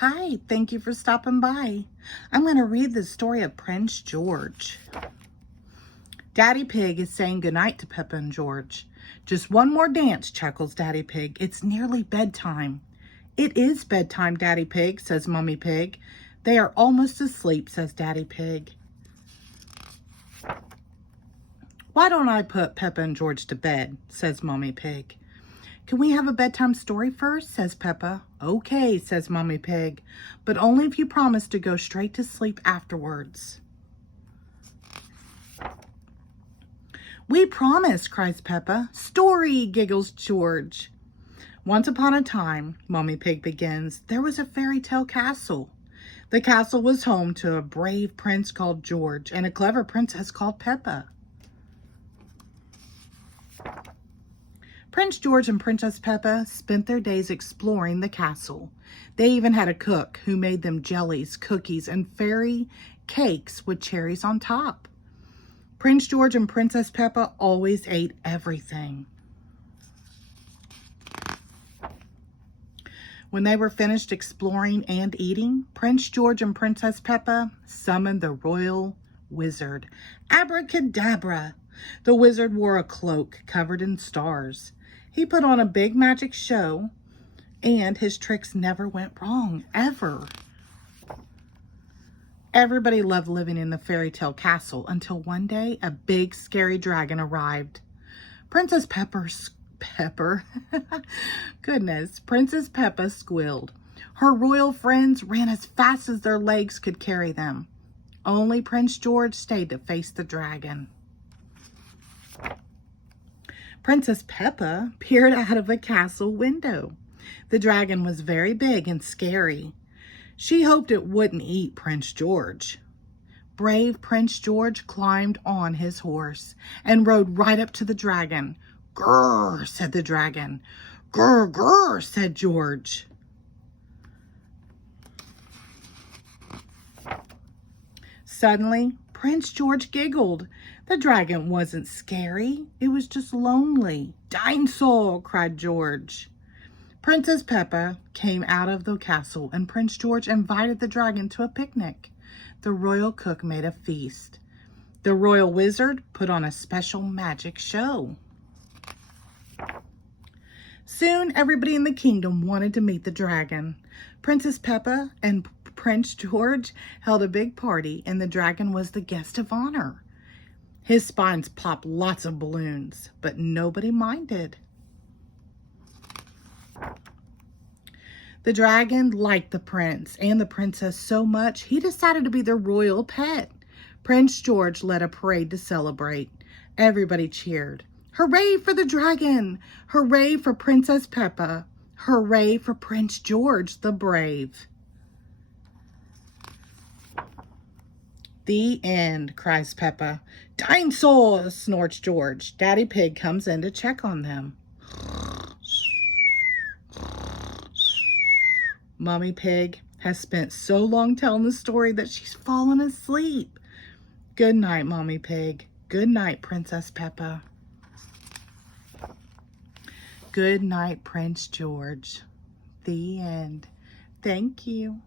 Hi, thank you for stopping by. I'm going to read the story of Prince George. Daddy Pig is saying goodnight to Peppa and George. Just one more dance, chuckles Daddy Pig. It's nearly bedtime. It is bedtime, Daddy Pig, says Mummy Pig. They are almost asleep, says Daddy Pig. Why don't I put Peppa and George to bed, says Mummy Pig. Can we have a bedtime story first, says Peppa. Okay, says Mummy Pig, but only if you promise to go straight to sleep afterwards. We promise, cries Peppa. Story, giggles George. Once upon a time, Mummy Pig begins, there was a fairy tale castle. The castle was home to a brave prince called George and a clever princess called Peppa. Prince George and Princess Peppa spent their days exploring the castle. They even had a cook who made them jellies, cookies, and fairy cakes with cherries on top. Prince George and Princess Peppa always ate everything. When they were finished exploring and eating, Prince George and Princess Peppa summoned the royal wizard. Abracadabra! The wizard wore a cloak covered in stars. He put on a big magic show, and his tricks never went wrong, ever. Everybody loved living in the fairy tale castle until one day a big scary dragon arrived. Princess Peppa squealed. Her royal friends ran as fast as their legs could carry them. Only Prince George stayed to face the dragon. Princess Peppa peered out of a castle window. The dragon was very big and scary. She hoped it wouldn't eat Prince George. Brave Prince George climbed on his horse and rode right up to the dragon. Grrr, said the dragon. Grrr, grrr, said George. Suddenly, Prince George giggled. The dragon wasn't scary. It was just lonely. Dinosaur, cried George. Princess Peppa came out of the castle and Prince George invited the dragon to a picnic. The royal cook made a feast. The royal wizard put on a special magic show. Soon, everybody in the kingdom wanted to meet the dragon. Princess Peppa and Prince George held a big party, and the dragon was the guest of honor. His spines popped lots of balloons, but nobody minded. The dragon liked the prince and the princess so much, he decided to be their royal pet. Prince George led a parade to celebrate. Everybody cheered. Hooray for the dragon! Hooray for Princess Peppa! Hooray for Prince George the Brave! The end, cries Peppa. Dinosaurs, snorts George. Daddy Pig comes in to check on them. Mummy Pig has spent so long telling the story that she's fallen asleep. Good night, Mummy Pig. Good night, Princess Peppa. Good night, Prince George. The end. Thank you.